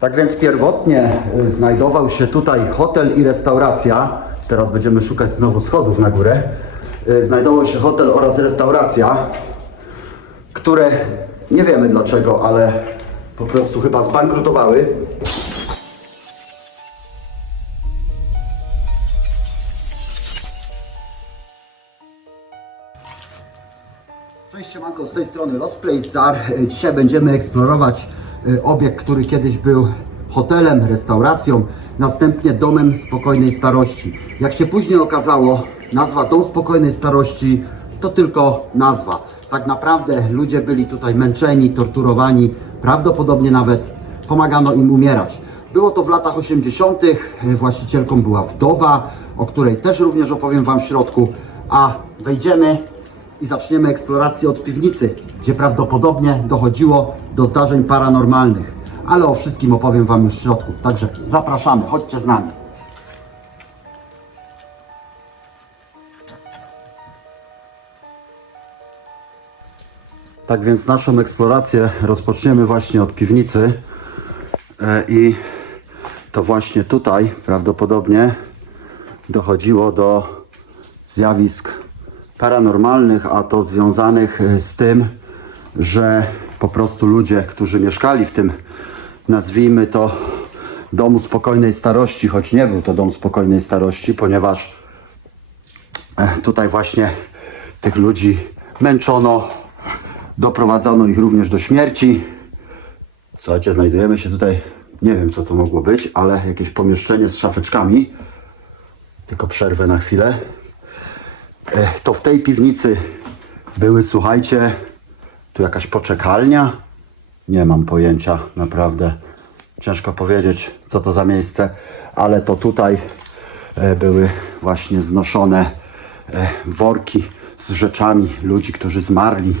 Tak więc pierwotnie y, znajdował się tutaj hotel i restauracja. Teraz będziemy szukać znowu schodów na górę. Y, Znajdował się hotel oraz restauracja, które nie wiemy dlaczego, ale po prostu chyba zbankrutowały. Cześć siemanko, z tej strony Lost Place Czar. E, Dzisiaj będziemy eksplorować obiekt, który kiedyś był hotelem, restauracją, następnie domem spokojnej starości. Jak się później okazało, nazwa Dom Spokojnej Starości to tylko nazwa. Tak naprawdę ludzie byli tutaj męczeni, torturowani, prawdopodobnie nawet pomagano im umierać. Było to w latach 80. Właścicielką była wdowa, o której też również opowiem Wam w środku. A wejdziemy i zaczniemy eksplorację od piwnicy, gdzie prawdopodobnie dochodziło do zdarzeń paranormalnych. Ale o wszystkim opowiem Wam już w środku. Także zapraszamy, chodźcie z nami. Tak więc naszą eksplorację rozpoczniemy właśnie od piwnicy E, i to właśnie tutaj prawdopodobnie dochodziło do zjawisk paranormalnych, a to związanych e, z tym, że po prostu ludzie, którzy mieszkali w tym, nazwijmy to, domu spokojnej starości, choć nie był to dom spokojnej starości, ponieważ e, tutaj właśnie tych ludzi męczono, doprowadzono ich również do śmierci. Słuchajcie, znajdujemy się tutaj, nie wiem co to mogło być, ale jakieś pomieszczenie z szafeczkami. Tylko przerwę na chwilę. To w tej piwnicy były, słuchajcie, tu jakaś poczekalnia. Nie mam pojęcia, naprawdę. Ciężko powiedzieć, co to za miejsce, ale to tutaj e, były właśnie znoszone e, worki z rzeczami ludzi, którzy zmarli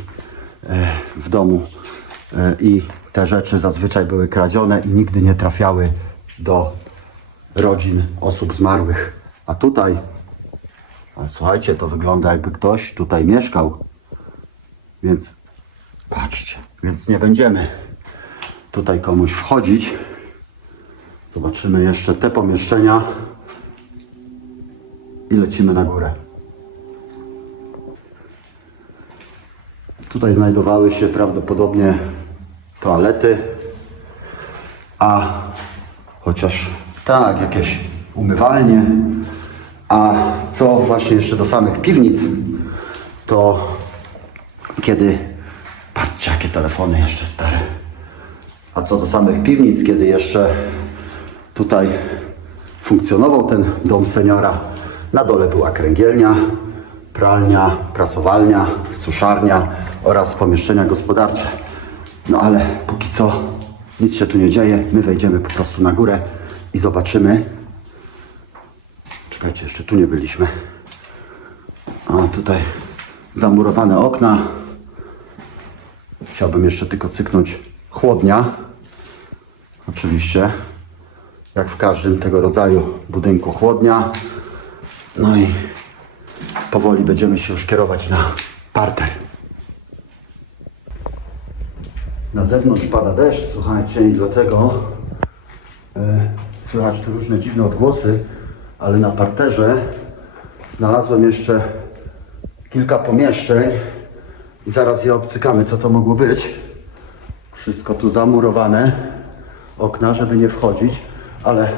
e, w domu i te rzeczy zazwyczaj były kradzione i nigdy nie trafiały do rodzin osób zmarłych. A tutaj, ale słuchajcie, to wygląda jakby ktoś tutaj mieszkał. Więc patrzcie, więc nie będziemy tutaj komuś wchodzić. Zobaczymy jeszcze te pomieszczenia i lecimy na górę. Tutaj znajdowały się prawdopodobnie toalety, a chociaż tak, jakieś umywalnie, a co właśnie jeszcze do samych piwnic, to kiedy, patrzcie jakie telefony jeszcze stare, a co do samych piwnic, kiedy jeszcze tutaj funkcjonował ten dom seniora, na dole była kręgielnia, pralnia, prasowalnia, suszarnia oraz pomieszczenia gospodarcze. No ale póki co nic się tu nie dzieje. My wejdziemy po prostu na górę i zobaczymy. Czekajcie, jeszcze tu nie byliśmy. A tutaj zamurowane okna. Chciałbym jeszcze tylko cyknąć chłodnia. Oczywiście, jak w każdym tego rodzaju budynku chłodnia. No i powoli będziemy się już kierować na parter. Na zewnątrz pada deszcz, słuchajcie, i dlatego e, słychać tu różne dziwne odgłosy, ale na parterze znalazłem jeszcze kilka pomieszczeń i zaraz je obcykamy, co to mogło być. Wszystko tu zamurowane, okna, żeby nie wchodzić, ale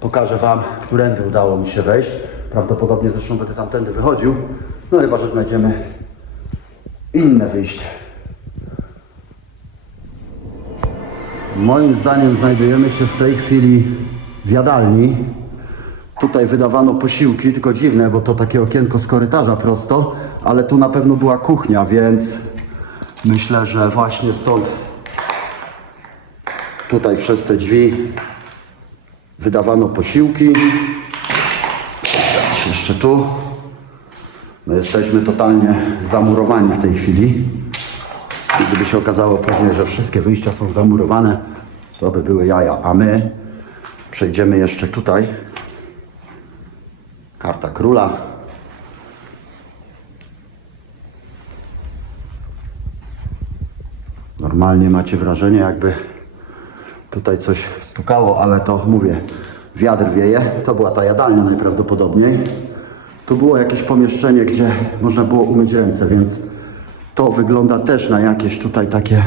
pokażę Wam, którędy udało mi się wejść. Prawdopodobnie zresztą będę tamtędy wychodził, no chyba, że znajdziemy inne wyjście. Moim zdaniem znajdujemy się w tej chwili w jadalni. Tutaj wydawano posiłki, tylko dziwne, bo to takie okienko z korytarza prosto, ale tu na pewno była kuchnia, więc myślę, że właśnie stąd tutaj przez te drzwi wydawano posiłki. Jeszcze tu. No jesteśmy totalnie zamurowani w tej chwili. Gdyby się okazało później, że wszystkie wyjścia są zamurowane, to by były jaja. A my przejdziemy jeszcze tutaj. Karta króla. Normalnie macie wrażenie, jakby Tutaj coś stukało, ale to mówię, wiatr wieje. To była ta jadalnia najprawdopodobniej. Tu było jakieś pomieszczenie, gdzie można było umyć ręce, więc to wygląda też na jakieś tutaj takie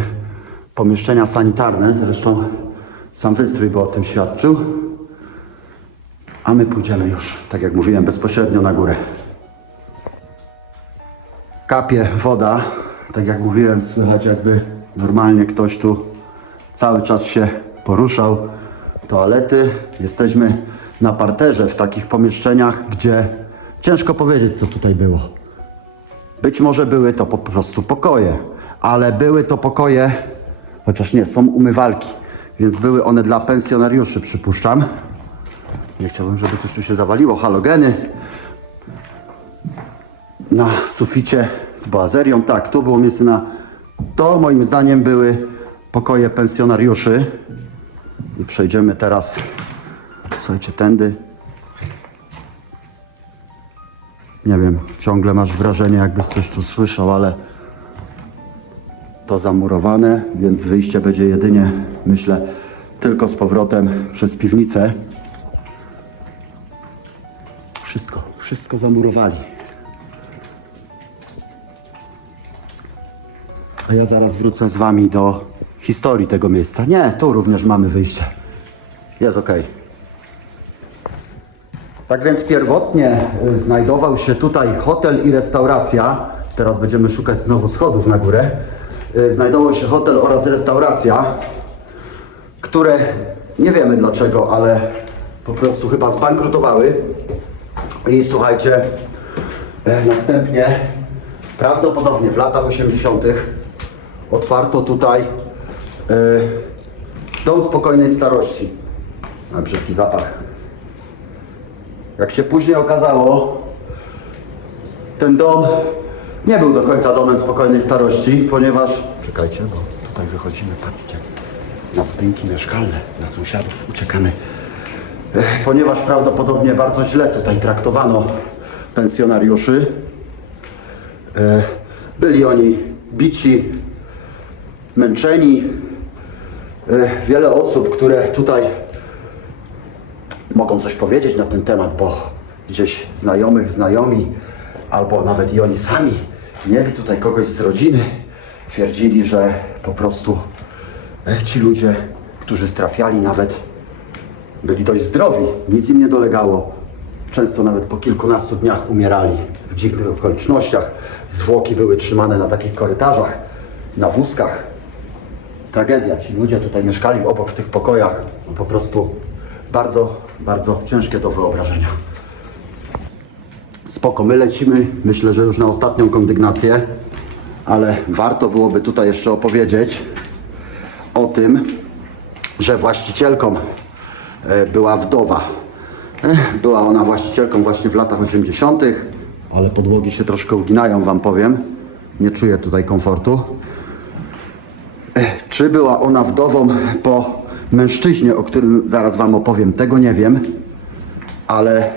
pomieszczenia sanitarne. Zresztą sam wystrój by o tym świadczył. A my pójdziemy już, tak jak mówiłem, bezpośrednio na górę. Kapie woda, tak jak mówiłem, słychać jakby normalnie ktoś tu cały czas się poruszał. Toalety. Jesteśmy na parterze w takich pomieszczeniach, gdzie ciężko powiedzieć, co tutaj było. Być może były to po prostu pokoje, ale były to pokoje, chociaż nie, są umywalki, więc były one dla pensjonariuszy, przypuszczam. Nie chciałbym, żeby coś tu się zawaliło. Halogeny na suficie z boazerią. Tak, tu było miejsce na. To moim zdaniem były pokoje pensjonariuszy. I przejdziemy teraz, słuchajcie, tędy. Nie wiem, ciągle masz wrażenie, jakbyś coś tu słyszał, ale to zamurowane, więc wyjście będzie jedynie, myślę, tylko z powrotem przez piwnicę. Wszystko, zamurowali. A ja zaraz wrócę z wami do historii tego miejsca. Nie, tu również mamy wyjście. Jest ok. Tak więc pierwotnie y, znajdował się tutaj hotel i restauracja. Teraz będziemy szukać znowu schodów na górę. Y, Znajdował się hotel oraz restauracja, które nie wiemy dlaczego, ale po prostu chyba zbankrutowały. I słuchajcie, e, następnie prawdopodobnie w latach 80. otwarto tutaj e, dom spokojnej starości. A brzydki zapach. Jak się później okazało, ten dom nie był do końca domem spokojnej starości, ponieważ... Czekajcie, bo tutaj wychodzimy, patrzcie, na budynki mieszkalne, na sąsiadów, uciekamy. Ponieważ prawdopodobnie bardzo źle tutaj traktowano pensjonariuszy. E, Byli oni bici, męczeni. E, Wiele osób, które tutaj mogą coś powiedzieć na ten temat, bo gdzieś znajomych, znajomi, albo nawet i oni sami mieli tutaj kogoś z rodziny, twierdzili, że po prostu e, ci ludzie, którzy trafiali nawet byli dość zdrowi, nic im nie dolegało. Często nawet po kilkunastu dniach umierali w dziwnych okolicznościach. Zwłoki były trzymane na takich korytarzach, na wózkach. Tragedia. Ci ludzie tutaj mieszkali obok w tych pokojach. No po prostu bardzo, bardzo ciężkie do wyobrażenia. Spoko, my lecimy, myślę, że już na ostatnią kondygnację, ale warto byłoby tutaj jeszcze opowiedzieć o tym, że właścicielką była wdowa. E, Była ona właścicielką właśnie w latach 80., ale podłogi się troszkę uginają, wam powiem. Nie czuję tutaj komfortu. E, Czy była ona wdową po mężczyźnie, o którym zaraz wam opowiem, tego nie wiem, ale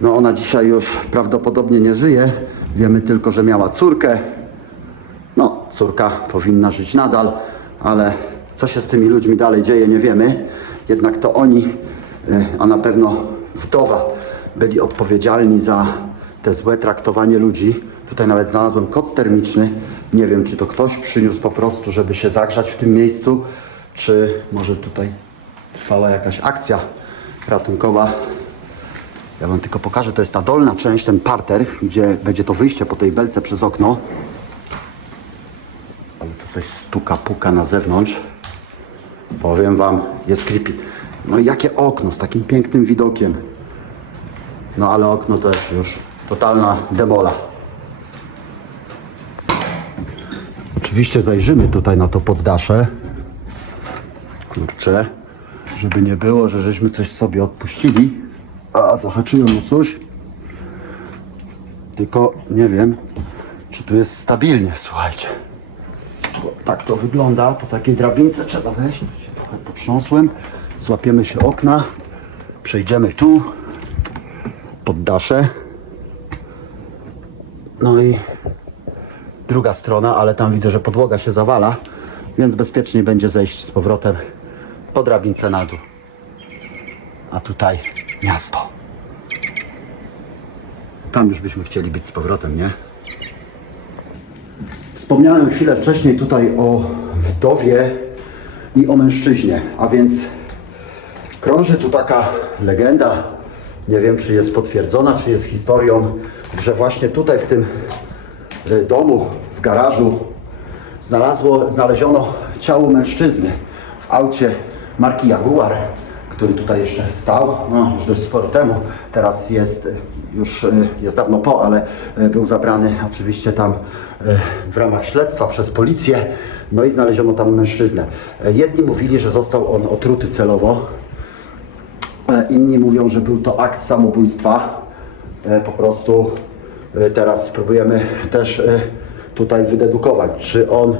no ona dzisiaj już prawdopodobnie nie żyje. Wiemy tylko, że miała córkę. No, córka powinna żyć nadal, ale co się z tymi ludźmi dalej dzieje, nie wiemy. Jednak to oni, y, a na pewno wdowa, byli odpowiedzialni za te złe traktowanie ludzi. Tutaj nawet znalazłem koc termiczny. Nie wiem, czy to ktoś przyniósł po prostu, żeby się zagrzać w tym miejscu, czy może tutaj trwała jakaś akcja ratunkowa. Ja wam tylko pokażę, to jest ta dolna część, ten parter, gdzie będzie to wyjście po tej belce przez okno. Ale tu coś stuka, puka na zewnątrz. Powiem wam, jest creepy. No i jakie okno z takim pięknym widokiem. No ale okno też już totalna demola. Oczywiście zajrzymy tutaj na to poddasze. Kurczę, żeby nie było, że żeśmy coś sobie odpuścili. A, zahaczyłem o coś. Tylko nie wiem, czy tu jest stabilnie, słuchajcie. Tak to wygląda. Po takiej drabince trzeba wejść. Się trochę potrząsłem. Złapiemy się okna. Przejdziemy tu. Poddasze. No i druga strona, ale tam widzę, że podłoga się zawala. więc bezpieczniej będzie zejść z powrotem po drabince na dół. A tutaj miasto. Tam już byśmy chcieli być z powrotem, nie? Wspomniałem chwilę wcześniej tutaj o wdowie i o mężczyźnie, a więc krąży tu taka legenda, nie wiem czy jest potwierdzona, czy jest historią, że właśnie tutaj w tym y, domu, w garażu znalazło, znaleziono ciało mężczyzny w aucie marki Jaguar, który tutaj jeszcze stał, no już dość sporo temu, teraz jest y, już y, jest dawno po, ale y, był zabrany oczywiście tam w ramach śledztwa przez policję, no i znaleziono tam mężczyznę. Jedni mówili, że został on otruty celowo, Inni mówią, że był to akt samobójstwa. Po prostu teraz spróbujemy też tutaj wydedukować, czy on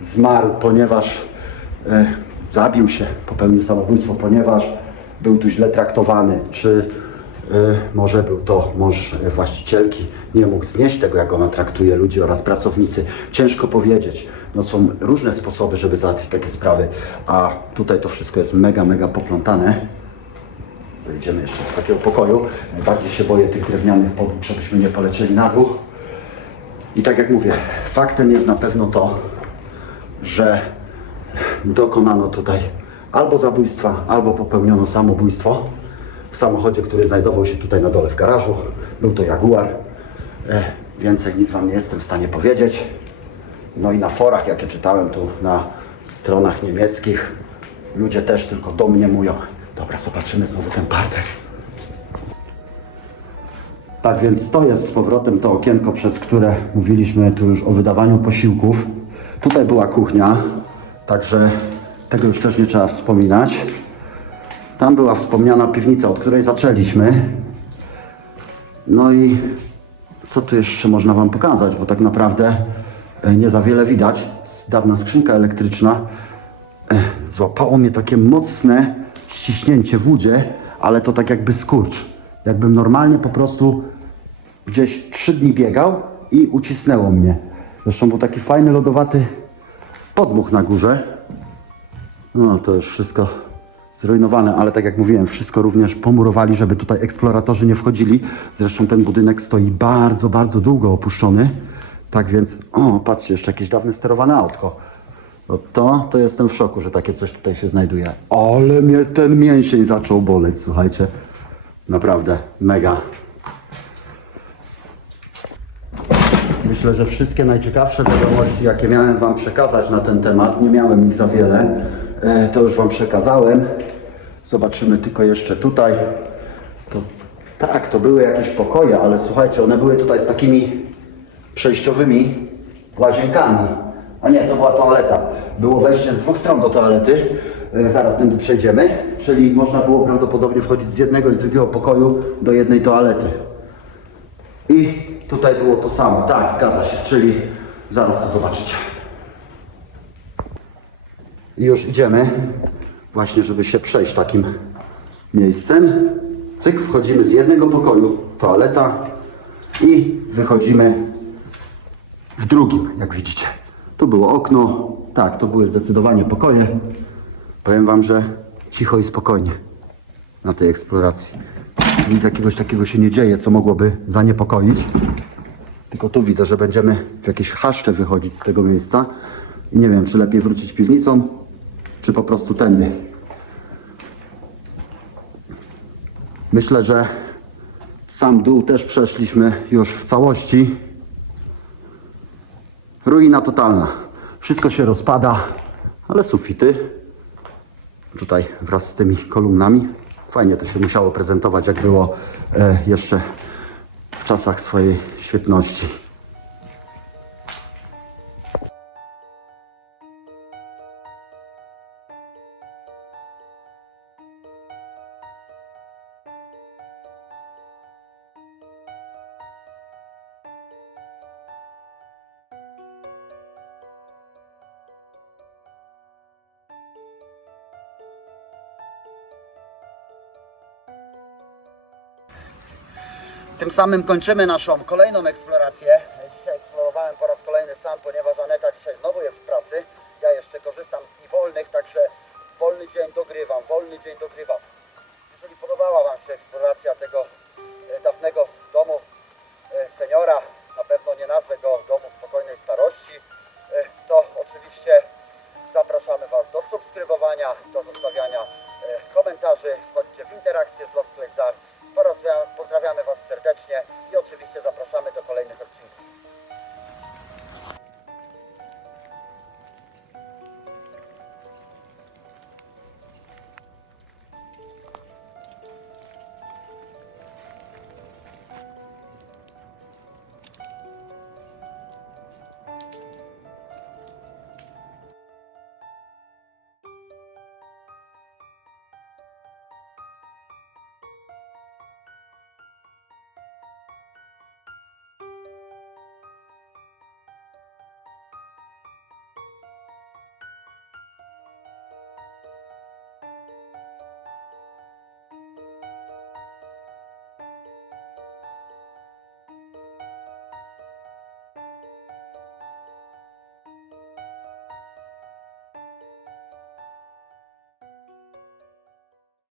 zmarł, ponieważ zabił się, popełnił samobójstwo, ponieważ był tu źle traktowany, czy e, może był to mąż właścicielki, nie mógł znieść tego, jak ona traktuje ludzi oraz pracownicy. Ciężko powiedzieć. No są różne sposoby, żeby załatwić takie sprawy, a tutaj to wszystko jest mega, mega poplątane. Zejdziemy jeszcze do takiego pokoju. Najbardziej się boję tych drewnianych podłóg, żebyśmy nie polecieli na dół. I tak jak mówię, faktem jest na pewno to, że dokonano tutaj albo zabójstwa, albo popełniono samobójstwo w samochodzie, który znajdował się tutaj na dole w garażu. Był to Jaguar. E, więcej nic Wam nie jestem w stanie powiedzieć. No i na forach, jakie czytałem tu na stronach niemieckich, ludzie też tylko domniemują. Dobra, zobaczymy znowu ten parter. Tak więc to jest z powrotem to okienko, przez które mówiliśmy tu już o wydawaniu posiłków. Tutaj była kuchnia, także tego już też nie trzeba wspominać. Tam była wspomniana piwnica, od której zaczęliśmy. No i co tu jeszcze można Wam pokazać, bo tak naprawdę e, nie za wiele widać. Dawna skrzynka elektryczna. E, Złapało mnie takie mocne ściśnięcie w wódzie, ale to tak jakby skurcz. Jakbym normalnie po prostu gdzieś trzy dni biegał i ucisnęło mnie. Zresztą był taki fajny lodowaty podmuch na górze. No to już wszystko zrujnowane, ale tak jak mówiłem, wszystko również pomurowali, żeby tutaj eksploratorzy nie wchodzili. Zresztą ten budynek stoi bardzo, bardzo długo opuszczony. Tak więc, o, patrzcie, jeszcze jakieś dawne sterowane autko. No to, to jestem w szoku, że takie coś tutaj się znajduje. Ale mnie ten mięsień zaczął boleć, słuchajcie. Naprawdę, mega. Myślę, że wszystkie najciekawsze wiadomości, jakie miałem Wam przekazać na ten temat, nie miałem ich za wiele, e, to już Wam przekazałem. Zobaczymy tylko jeszcze tutaj. To, tak, to były jakieś pokoje, ale słuchajcie, one były tutaj z takimi przejściowymi łazienkami. A nie, to była toaleta. Było wejście z dwóch stron do toalety. E, Zaraz tędy przejdziemy. Czyli można było prawdopodobnie wchodzić z jednego i z drugiego pokoju do jednej toalety. Tutaj było to samo. Tak, zgadza się, czyli zaraz to zobaczycie. I już idziemy, właśnie żeby się przejść takim miejscem. Cyk, wchodzimy z jednego pokoju, toaleta i wychodzimy w drugim, jak widzicie. Tu było okno, tak, to były zdecydowanie pokoje. Powiem Wam, że cicho i spokojnie na tej eksploracji. Nic jakiegoś takiego się nie dzieje, co mogłoby zaniepokoić. Tylko tu widzę, że będziemy w jakieś chaszcze wychodzić z tego miejsca. I nie wiem, czy lepiej wrócić piwnicą, czy po prostu tędy. Myślę, że sam dół też przeszliśmy już w całości. Ruina totalna. Wszystko się rozpada, ale sufity tutaj wraz z tymi kolumnami. Fajnie to się musiało prezentować, jak było e, jeszcze w czasach swojej świetności. Tym samym kończymy naszą kolejną eksplorację. Dzisiaj eksplorowałem po raz kolejny sam, ponieważ Aneta dzisiaj znowu jest w pracy. Ja jeszcze korzystam z dni wolnych, także wolny dzień dogrywam, wolny dzień dogrywam. Jeżeli podobała Wam się eksploracja tego e, dawnego domu e, seniora, na pewno nie nazwę go domu spokojnej starości, e, to oczywiście zapraszamy Was do subskrybowania, do zostawiania komentarzy, wchodźcie w interakcję z Lost Place Zar. Pozdrawiamy Was serdecznie i oczywiście zapraszamy do kolejnych odcinków.